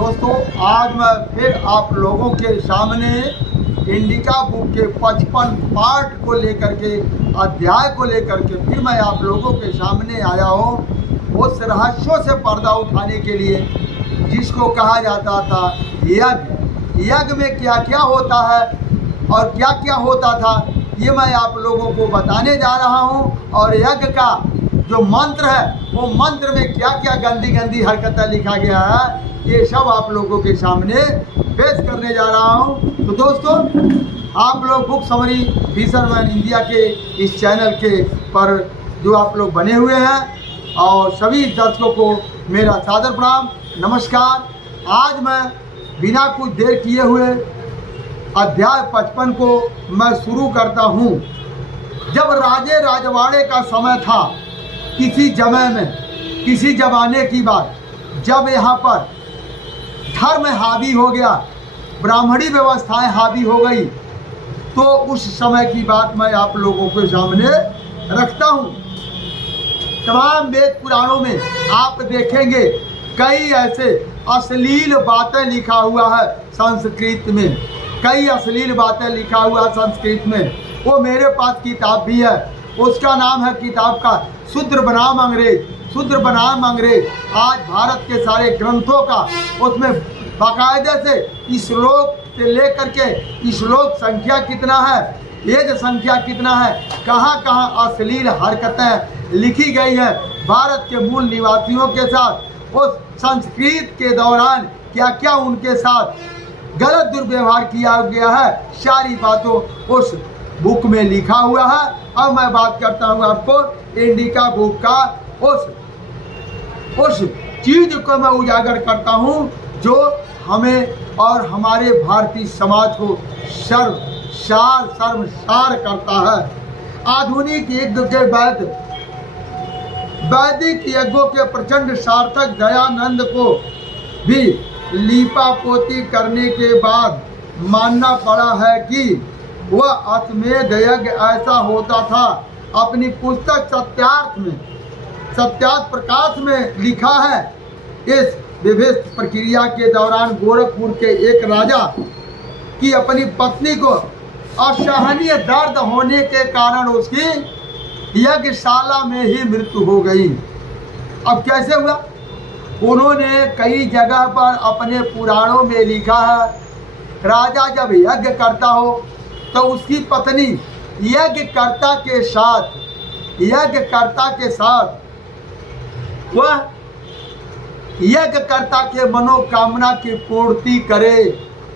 दोस्तों, आज मैं फिर आप लोगों के सामने इंडिका बुक के 55 पार्ट को लेकर के, अध्याय को लेकर के फिर मैं आप लोगों के सामने आया हूँ उस रहस्यों से पर्दा उठाने के लिए जिसको कहा जाता था यज्ञ। यज्ञ में क्या क्या होता है और क्या क्या होता था, ये मैं आप लोगों को बताने जा रहा हूँ। और यज्ञ का जो मंत्र है, वो मंत्र में क्या क्या गंदी गंदी हरकतें लिखा गया है, ये सब आप लोगों के सामने पेश करने जा रहा हूँ। तो दोस्तों, आप लोग बुक समरी फिशरमैन इंडिया के इस चैनल के पर जो आप लोग बने हुए हैं, और सभी दर्शकों को मेरा सादर प्रणाम, नमस्कार। आज मैं बिना कुछ देर किए हुए अध्याय 55 को मैं शुरू करता हूँ। जब राजे राजवाड़े का समय था, किसी जमाने की बात, जब यहाँ पर धर्म हावी हो गया, ब्राह्मणी व्यवस्थाएं हावी हो गई, तो उस समय की बात मैं आप लोगों के सामने रखता हूँ। तमाम वेद पुराणों में आप देखेंगे कई ऐसे अश्लील बातें लिखा हुआ है संस्कृत में, कई अश्लील बातें लिखा हुआ है संस्कृत में। वो मेरे पास किताब भी है, उसका नाम है किताब का शूद्र बनाम अंग्रेज। शूद्र बनाम अंग्रेज आज भारत के सारे ग्रंथों का, उसमें बाकायदे से श्लोक से लेकर के श्लोक संख्या कितना है, पेज संख्या कितना है, कहाँ कहाँ अश्लील हरकतें लिखी गई है भारत के मूल निवासियों के साथ, उस संस्कृत के दौरान क्या क्या उनके साथ गलत दुर्व्यवहार किया गया है, सारी बातों उस बुक में लिखा हुआ है। अब मैं बात करता हूँ आपको इंडिका बुक का उस चीज को मैं उजागर करता हूँ जो हमें और हमारे भारतीय समाज को शर्मसार करता है। आधुनिक युग के बाद वैदिक यज्ञों के प्रचंड सार्थक दयानंद को भी लीपापोती करने के बाद मानना पड़ा है कि वह अश्वमेध यज्ञ ऐसा होता था। अपनी पुस्तक सत्यार्थ प्रकाश में लिखा है, इस विभिन्न प्रक्रिया के दौरान गोरखपुर के एक राजा की अपनी पत्नी को असहनीय दर्द होने के कारण उसकी यज्ञशाला में ही मृत्यु हो गई। अब कैसे हुआ? उन्होंने कई जगह पर अपने पुराणों में लिखा है, राजा जब यज्ञ करता हो तो उसकी पत्नी यज्ञकर्ता के साथ वह यज्ञकर्ता के मनोकामना की पूर्ति करे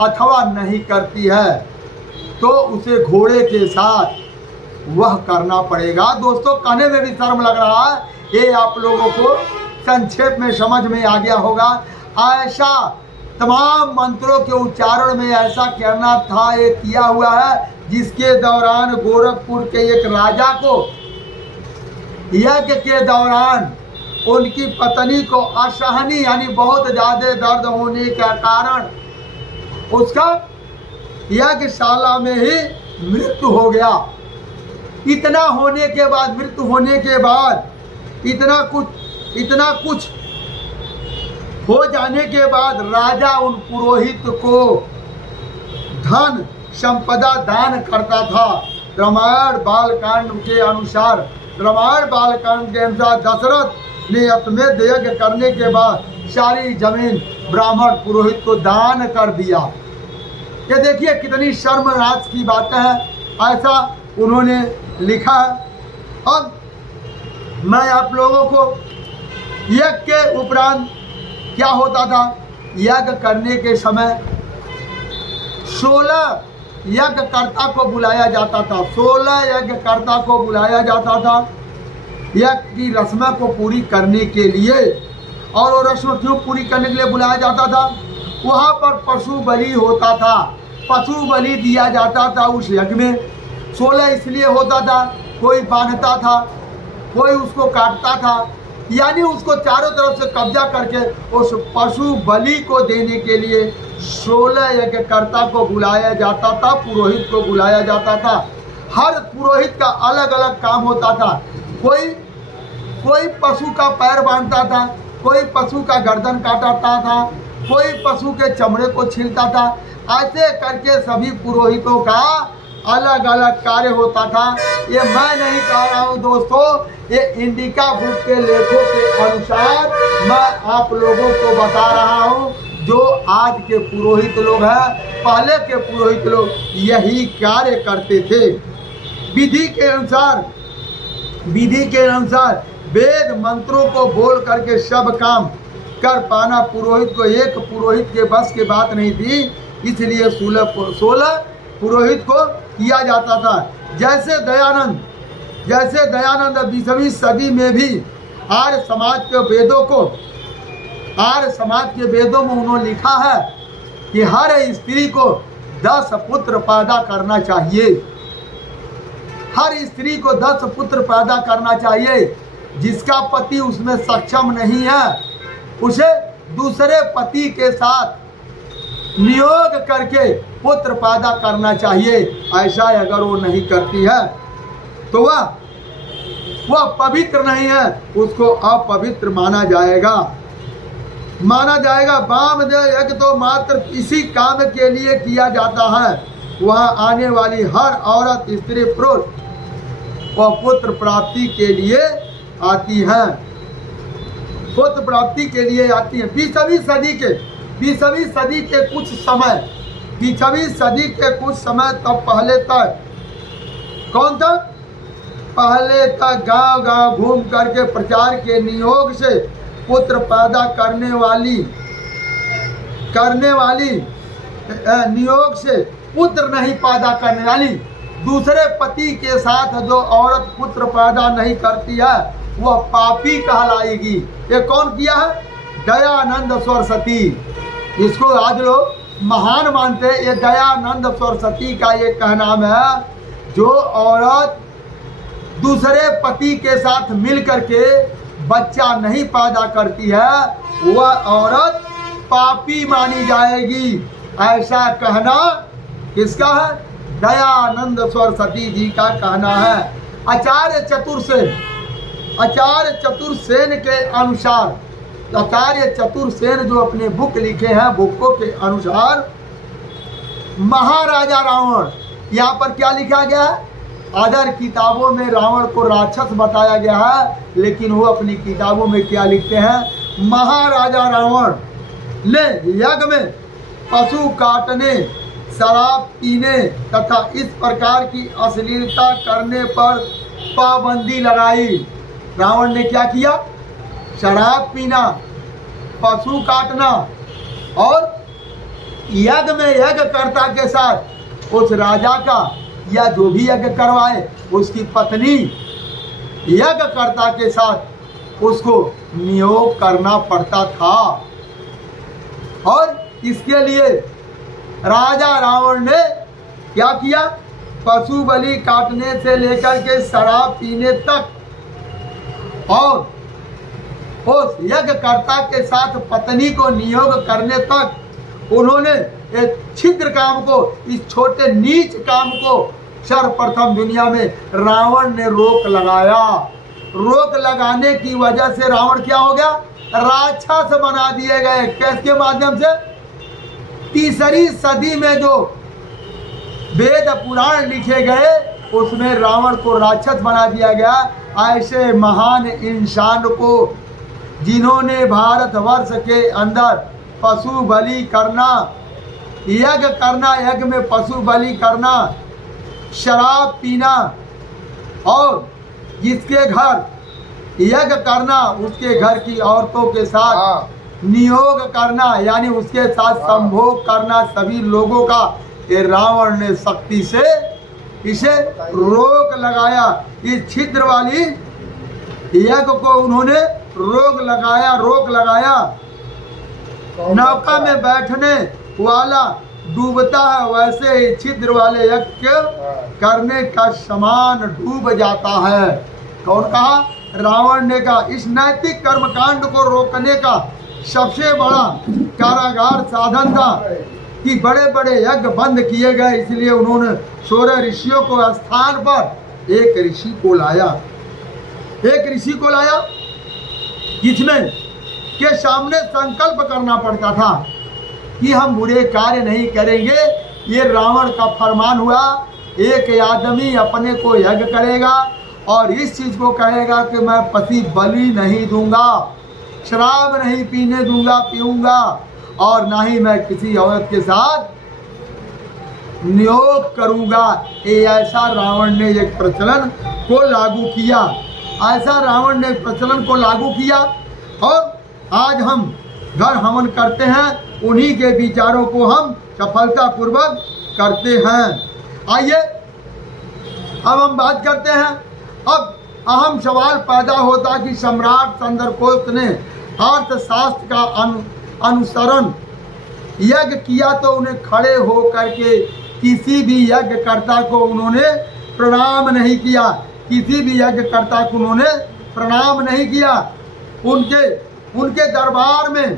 अथवा नहीं करती है तो उसे घोड़े के साथ वह करना पड़ेगा। दोस्तों, कहने में भी शर्म लग रहा है, ये आप लोगों को संक्षेप में समझ में आ गया होगा। ऐसा तमाम मंत्रों के उच्चारण में ऐसा करना था, ये किया हुआ है, जिसके दौरान गोरखपुर के एक राजा को यज्ञ के दौरान उनकी पत्नी को असहनीय यानी बहुत ज़्यादा दर्द होने के कारण उसका यज्ञशाला में ही मृत्यु हो गया। इतना होने के बाद, मृत्यु होने के बाद इतना कुछ हो जाने के बाद राजा उन पुरोहित को धन संपदा दान करता था। रामायण बालकांड के अनुसार दशरथ ने अश्वमेध यज्ञ करने के बाद सारी जमीन ब्राह्मण पुरोहित को दान कर दिया। ये देखिए कितनी शर्मनाक की बात है, ऐसा उन्होंने लिखा है। अब मैं आप लोगों को यज्ञ के उपरांत क्या होता था, यज्ञ करने के समय 16 यज्ञकर्ता को बुलाया जाता था। 16 यज्ञकर्ता को बुलाया जाता था यज्ञ की रस्म को पूरी करने के लिए। और वो रस्म क्यों पूरी करने के लिए बुलाया जाता था? वहाँ पर पशु बलि होता था, पशु बलि दिया जाता था उस यज्ञ में। 16 इसलिए होता था, कोई बांधता था, कोई उसको काटता था, यानी उसको चारों तरफ से कब्जा करके उस पशु बलि को देने के लिए 16 यज्ञकर्ता को बुलाया जाता था, पुरोहित को बुलाया जाता था। हर पुरोहित का अलग अलग काम होता था। कोई पशु का पैर बांधता था, कोई पशु का गर्दन काटता था, कोई पशु के चमड़े को छीलता था। ऐसे करके सभी पुरोहितों का अलग अलग कार्य होता था। ये मैं नहीं कह रहा हूँ दोस्तों, ये इंडिका बुक के लेखों के अनुसार मैं आप लोगों को बता रहा हूँ। जो आज के पुरोहित लोग हैं, पहले के पुरोहित लोग यही कार्य करते थे। विधि के अनुसार वेद मंत्रों को बोल करके सब काम कर पाना पुरोहित को, एक पुरोहित के बस की बात नहीं थी। इसलिए 16 पुरोहित को किया जाता था। जैसे दयानंद 20वीं सदी में भी आर्य समाज के वेदों में उन्होंने लिखा है कि हर स्त्री को 10 पुत्र पैदा करना चाहिए। हर स्त्री को 10 पुत्र पैदा करना चाहिए। जिसका पति उसमें सक्षम नहीं है, उसे दूसरे पति के साथ नियोग करके पुत्र पैदा करना चाहिए। ऐसा अगर वो नहीं करती है तो वह पवित्र नहीं है, उसको अपवित्र माना जाएगा। वामदेव यज्ञ तो मात्र इसी काम के लिए किया जाता है। वहाँ आने वाली हर औरत, स्त्री, पुरुष वह पुत्र प्राप्ति के लिए आती है। 20वीं सदी के कुछ समय तब पहले तक गांव घूम करके प्रचार के नियोग से पुत्र पैदा करने वाली नियोग से पुत्र नहीं पैदा करने वाली दूसरे पति के साथ जो औरत पुत्र पैदा नहीं करती है वह पापी कहलाएगी। ये कौन किया है? दयानंद सरस्वती। इसको आज लोग महान मानते हैं। ये दयानंद सरस्वती का ये कहना है, जो औरत दूसरे पति के साथ मिल करके बच्चा नहीं पैदा करती है वह औरत पापी मानी जाएगी। ऐसा कहना किसका है? दयानंद सरस्वती जी का कहना है। आचार्य चतुर्सेन के अनुसार, आचार्य चतुर्सेन जो अपने बुक लिखे हैं, बुकों के अनुसार महाराजा रावण, यहाँ पर क्या लिखा गया है? अदर किताबों में रावण को राक्षस बताया गया है, लेकिन वो अपनी किताबों में क्या लिखते हैं? महाराजा रावण ने यज्ञ में पशु काटने, शराब पीने तथा इस प्रकार की अश्लीलता करने पर पाबंदी लगाई। रावण ने क्या किया? शराब पीना, पशु काटना और यज्ञ में यज्ञकर्ता के साथ उस राजा का या जो भी यज्ञ करवाए उसकी पत्नी यज्ञकर्ता के साथ उसको नियोग करना पड़ता था। और इसके लिए राजा रावण ने क्या किया? पशु बलि काटने से लेकर के शराब पीने तक और उस यज्ञकर्ता के साथ पत्नी को नियोग करने तक उन्होंने एक छिद्र काम को, इस छोटे नीच काम को सर्वप्रथम दुनिया में रावण ने रोक लगाया। रोक लगाने की वजह से रावण क्या हो गया? राक्षस बना दिए गए। किसके माध्यम से? तीसरी सदी में जो वेद पुराण लिखे गए उसमें रावण को राक्षस बना दिया गया। ऐसे महान इंसान को जिन्होंने भारतवर्ष के अंदर पशु बलि करना, यज्ञ करना, यज्ञ में पशु बलि करना, शराब पीना और जिसके घर यज्ञ करना उसके घर की औरतों के साथ नियोग करना, यानी उसके साथ संभोग करना, सभी लोगों का ये रावण ने शक्ति से इसे रोक लगाया। इस छिद्र वाली यज्ञ को उन्होंने रोक लगाया। नौका में बैठने वाला डूबता है, वैसे ही छिद्र वाले यज्ञ करने का समान डूब जाता है। कौन कहा? रावण ने कहा। इस नैतिक कर्मकांड को रोकने का सबसे बड़ा कारागार साधन था कि बड़े बड़े यज्ञ बंद किए गए। इसलिए उन्होंने 16 ऋषियों को स्थान पर एक ऋषि को लाया जिसमें के सामने संकल्प करना पड़ता था। कि हम बुरे कार्य नहीं करेंगे। ये रावण का फरमान हुआ। एक आदमी अपने को यज्ञ करेगा और इस चीज़ को कहेगा कि मैं पति बलि नहीं दूंगा, शराब नहीं पीने दूंगा पीऊंगा, और ना ही मैं किसी औरत के साथ नियोग करूंगा। ये ऐसा रावण ने एक प्रचलन को लागू किया, ऐसा रावण ने प्रचलन को लागू किया। और आज हम घर हवन करते हैं, उन्हीं के विचारों को हम सफलतापूर्वक करते हैं। आइए अब हम बात करते हैं। अब अहम सवाल पैदा होता कि सम्राट चंद्रगुप्त ने अर्थशास्त्र का अनुसरण यज्ञ किया तो उन्हें खड़े हो करके किसी भी यज्ञकर्ता को उन्होंने प्रणाम नहीं किया, किसी भी यज्ञकर्ता को उन्होंने प्रणाम नहीं किया। उनके दरबार में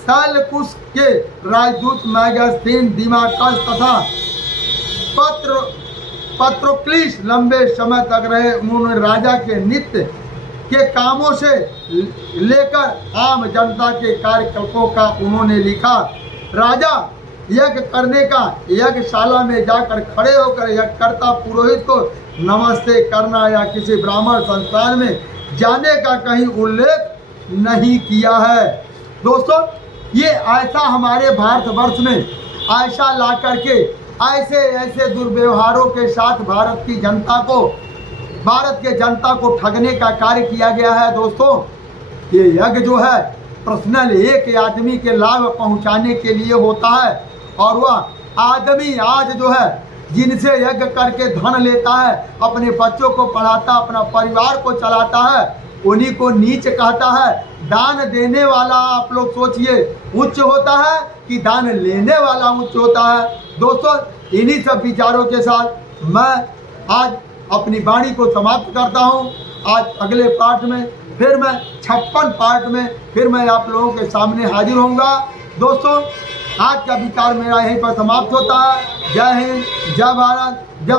शैलकुश के राजदूत मैगस्थीन, दिमाकस तथा पत्रोक्लिस लंबे समय तक रहे। उन्होंने राजा के नित्य के कामों से लेकर आम जनता के कार्यकल्पों का उन्होंने लिखा। राजा यज्ञ करने का यज्ञशाला में जाकर खड़े होकर यज्ञकर्ता पुरोहित को नमस्ते करना या किसी ब्राह्मण संस्थान में जाने का कहीं उल्लेख नहीं किया है। दोस्तों, ये ऐसा हमारे भारतवर्ष में ऐसा ला करके ऐसे ऐसे दुर्व्यवहारों के साथ भारत के जनता को ठगने का कार्य किया गया है। दोस्तों, ये यज्ञ जो है पर्सनल एक आदमी के लाभ पहुंचाने के लिए होता है, और वह आदमी आज जो है जिनसे यज्ञ करके धन लेता है, अपने बच्चों को पढ़ाता, अपना परिवार को चलाता है, उन्हीं को नीच कहता है। दान देने वाला, आप लोग सोचिए, उच्च होता है कि दान लेने वाला उच्च होता है। दोस्तों, इन्हीं सब विचारों के साथ मैं आज अपनी वाणी को समाप्त करता हूं। आज अगले पार्ट में फिर मैं 56 पार्ट में फिर मैं आप लोगों के सामने हाजिर होऊंगा। दोस्तों, आज का विचार मेरा यहीं पर समाप्त होता है। जय हिंद, जय भारत, जय